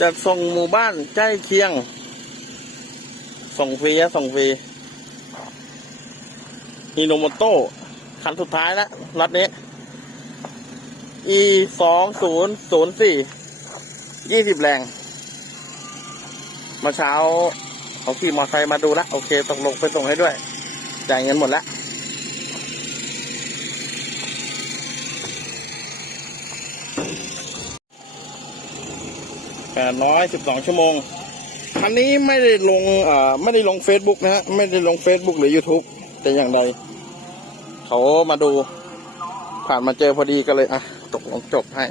จะส่งหมู่บ้านใกล้เคียง ส่งฟรีอะส่งฟรีอิโนโมโต้คันสุดท้ายแล้วรัดนี้ e สองศูนย์ศูนย์สี่ยี่สิบแรงมาเช้าเขาขี่มอเตอร์ไซค์มาดูแล้วโอเคตกลงไปส่งให้ด้วย จ่ายเงินหมดแล้ว 812 ชั่วโมงคันนี้ไม่ได้ลงอ่อไม่ได้ลง Facebook นะฮะ ไม่ได้ลง Facebook หรือ YouTube แต่อย่างใด เขามาดูผ่านมาเจอพอดีก็เลย อะ ตกลงจบให้